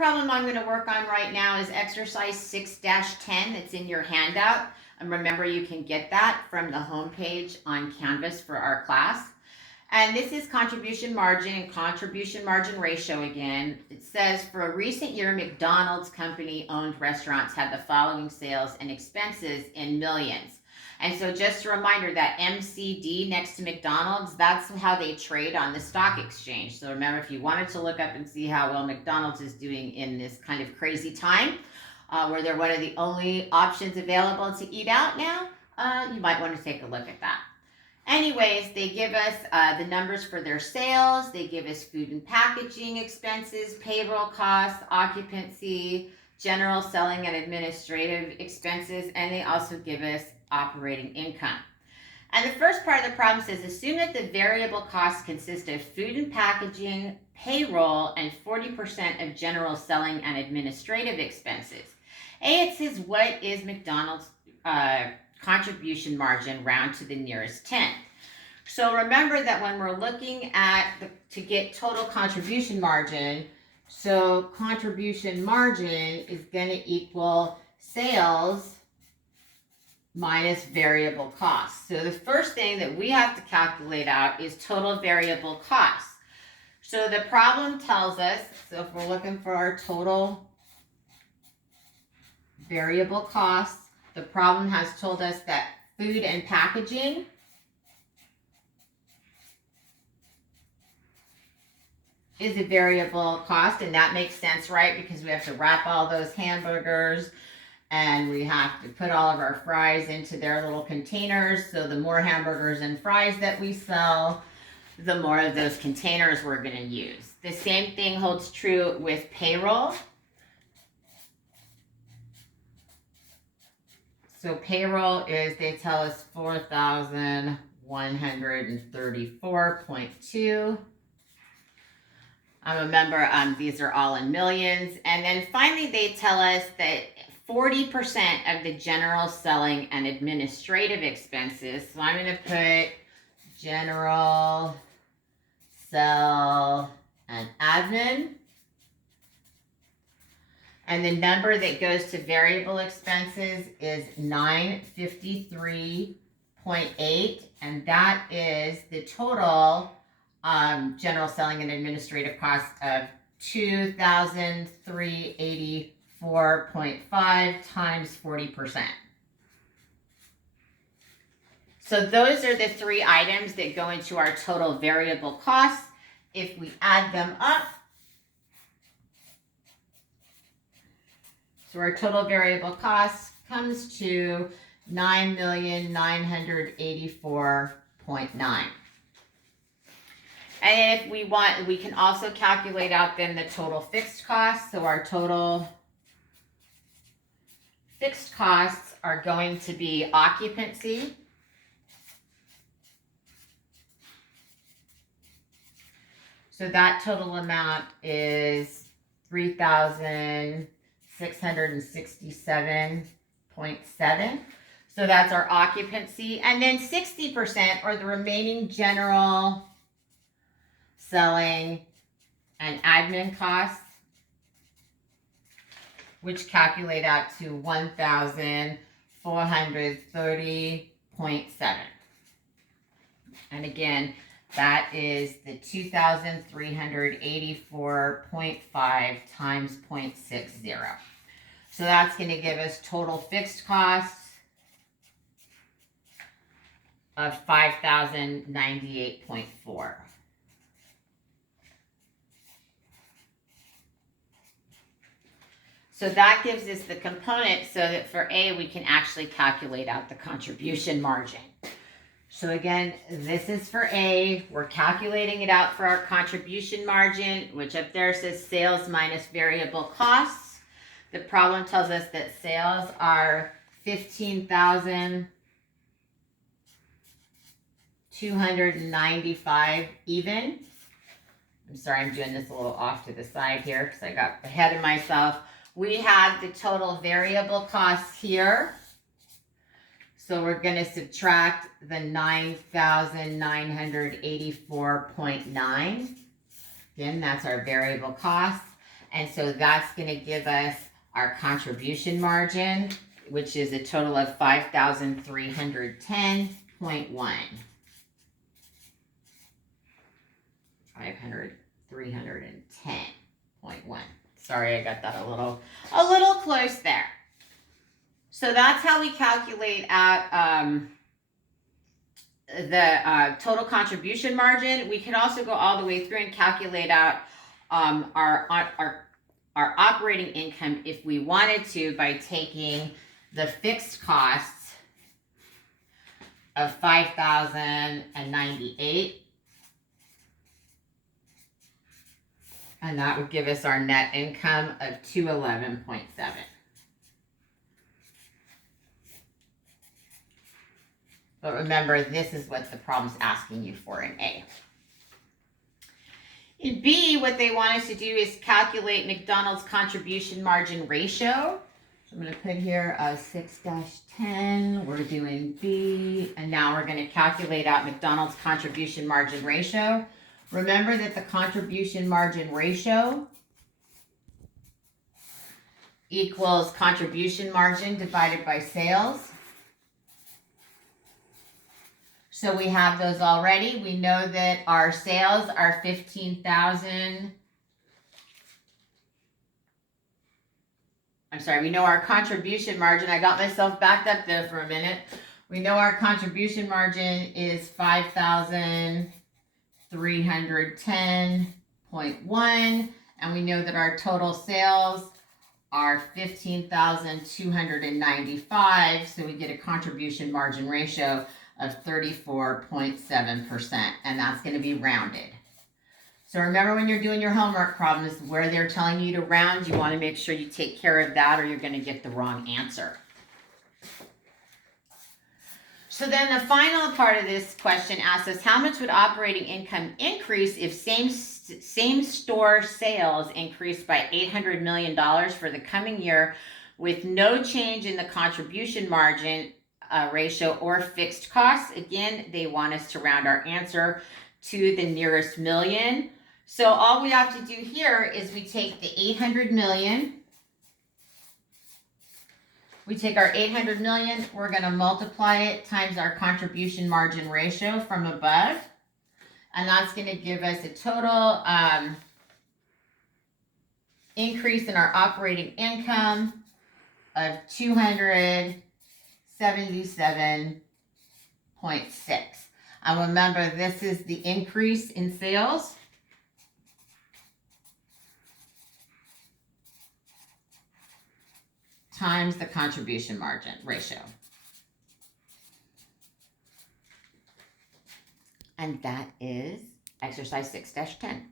problem I'm going to work on right now is exercise 6-10 that's in your handout. And remember, you can get that from the homepage on Canvas for our class. And this is contribution margin and contribution margin ratio again. It says for a recent year, McDonald's company-owned restaurants had the following sales and expenses in millions. And so just a reminder that MCD next to McDonald's, that's how they trade on the stock exchange. So remember, if you wanted to look up and see how well McDonald's is doing in this kind of crazy time, where they're one of the only options available to eat out now, you might want to take a look at that. Anyways, they give us the numbers for their sales. They give us food and packaging expenses, payroll costs, occupancy, general selling and administrative expenses, and they also give us operating income. And the first part of the problem says, assume that the variable costs consist of food and packaging, payroll, and 40% of general selling and administrative expenses. It says, what is McDonald's contribution margin round to the nearest 10? So remember that when we're looking at to get total contribution margin, so contribution margin is going to equal sales minus variable costs. So the first thing that we have to calculate out is total variable costs. So the problem tells us, so if we're looking for our total variable costs, the problem has told us that food and packaging is a variable cost, and that makes sense, right? Because we have to wrap all those hamburgers and we have to put all of our fries into their little containers. So the more hamburgers and fries that we sell, the more of those containers we're going to use. The same thing holds true with payroll. So payroll is, they tell us 4,134.2. Remember, these are all in millions. And then finally, they tell us that 40% of the general selling and administrative expenses. So I'm going to put general, sell, and admin. And the number that goes to variable expenses is 953.8. And that is the total general selling and administrative costs of 2,384.5 times 40%. So those are the three items that go into our total variable costs. If we add them up, so our total variable costs comes to 9,984.9. And if we want, we can also calculate out then the total fixed costs. So our total fixed costs are going to be occupancy, so that total amount is 3,667.7. So that's our occupancy. And then 60%, or the remaining general selling and admin costs, which calculate out to 1,430.7. And again, that is the 2,384.5 times 0.60. So that's going to give us total fixed costs of 5,098.4. So that gives us the component so that for A, we can actually calculate out the contribution margin. So again, this is for A. We're calculating it out for our contribution margin, which up there says sales minus variable costs. The problem tells us that sales are 15,295 even. I'm sorry, I'm doing this a little off to the side here because I got ahead of myself. We have the total variable costs here. So we're going to subtract the 9,984.9. Again, that's our variable costs. And so that's going to give us our contribution margin, which is a total of 5,310.1. 310.1. Sorry, I got that a little close there. So that's how we calculate out the total contribution margin. We could also go all the way through and calculate out our operating income if we wanted to by taking the fixed costs of 5,098, and that would give us our net income of 211.7. But remember, this is what the problem's asking you for in A. In B, what they want us to do is calculate McDonald's contribution margin ratio. So I'm going to put here 6-10. We're doing B. And now we're going to calculate out McDonald's contribution margin ratio. Remember that the contribution margin ratio equals contribution margin divided by sales. So we have those already. We know that our sales are 15,000. We know our contribution margin. I got myself backed up there for a minute. We know our contribution margin is 5,310.1. And we know that our total sales are 15,295. So we get a contribution margin ratio of 34.7%, and that's going to be rounded. So remember, when you're doing your homework problems where they're telling you to round, you want to make sure you take care of that or you're going to get the wrong answer. So then the final part of this question asks us, how much would operating income increase if same store sales increased by $800 million for the coming year with no change in the contribution margin ratio or fixed costs? Again, they want us to round our answer to the nearest million. So all we have to do here is we take the 800 million. We take our 800 million, we're going to multiply it times our contribution margin ratio from above. And that's going to give us a total increase in our operating income of 277.6. And remember, this is the increase in sales times the contribution margin ratio. And that is exercise 6-10.